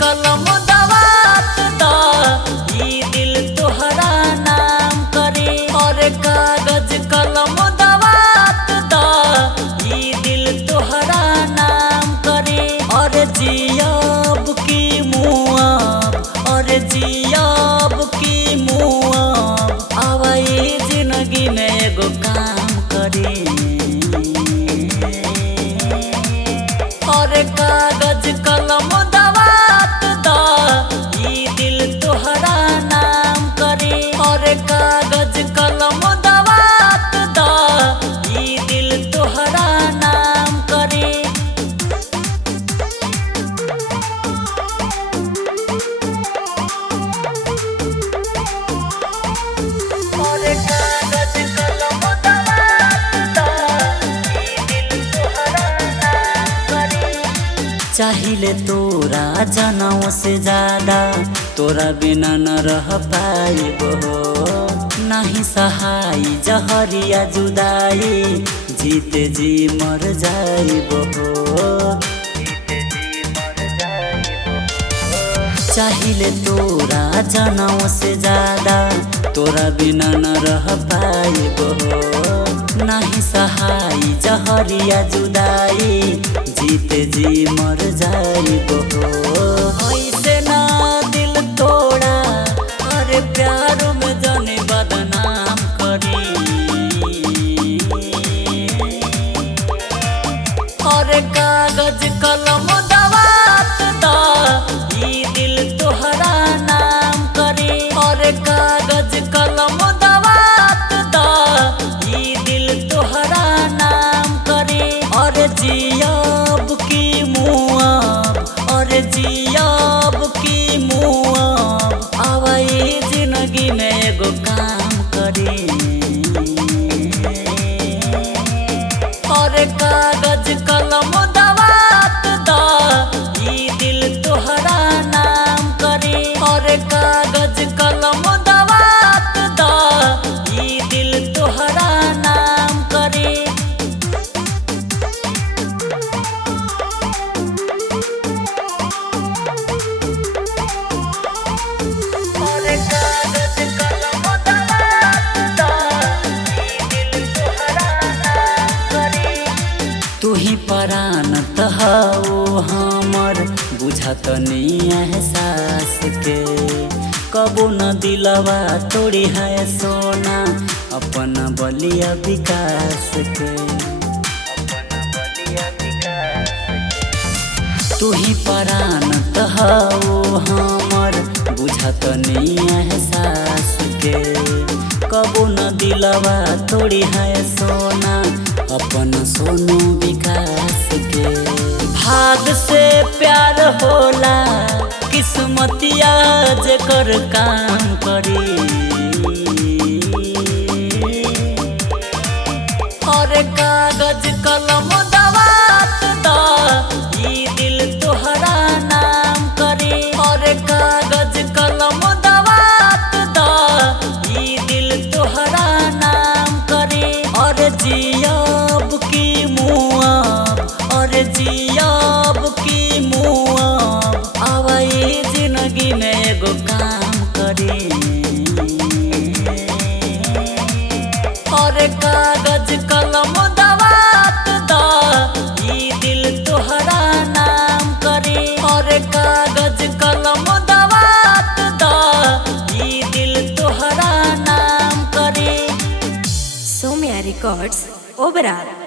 कलम दवात दा ई दिल तोहरा नाम करे। और कागज कलम दवात दा ई दिल तोहरा नाम करे। और जियाब की मुआब, और जियाब की मुआब, आवाए जिंदगी में एगो काम करे। और कागज कलम दवात दा ई दिल तोहरा नाम करे। और कागज कलम दवात दा ई दिल तोहरा नाम करे। और कागज कलम दवात दा ई दिल तोहरा नाम करे। चाहिए तोरा जनों से ज्यादा, तोरा बिना न रह पाइबो। नहीं सहाई जहरिया जुदाई, जीते जी मर जाइबो। चाहिए तोरा जनों से ज्यादा, तोरा बिना न रह पाइबो। नहीं सहाई जहरिया जुदाई, जीते जी मर जाइबो। ऐसे ना दिल तोड़ा, अरे प्यार में जाने बदनाम करी। और कागज कलम दवात दा ई दिल तोहरा नाम करे। और कागज कलम दवात दा ई दिल तोहरा नाम करे। और जियाब की मुआब, और जियाब की मुआब, आवाए जिंदगी में एगो काम करे। और कागज कलम दवात दा ई दिल तोहरा नाम करे। और कागज कलम दवात दा ई दिल तोहरा नाम करे। और कागज कलम दवात दा ई दिल तोहरा नाम करे। तू ही परान तहाओ हमर, बुझत नहीं एहसास के। कबो न दिलवा तोड़ी है सोना, अपना बलिया विकास के। तू ही परान तहाओ हमर, बुझत नहीं एहसास के। कबो न दिलवा तोड़ी है सोना, अपन सोनू विकास के। भाग से प्यार होला, किस्मतिया जेकर काम करी। और कागज कलम दवात दा ई दिल तोहरा नाम करे। और कागज कलम दवात दा ई दिल तोहरा नाम करे। और जियाब की मुआब, और जियाब की मुआब, आवाए जिंदगी में एगो काम करे। और कागज कलम दवात दा ई दिल तोहरा नाम करे। और कागज कलम दवात दा ई दिल तोहरा नाम करे। Somya Records, Oberá.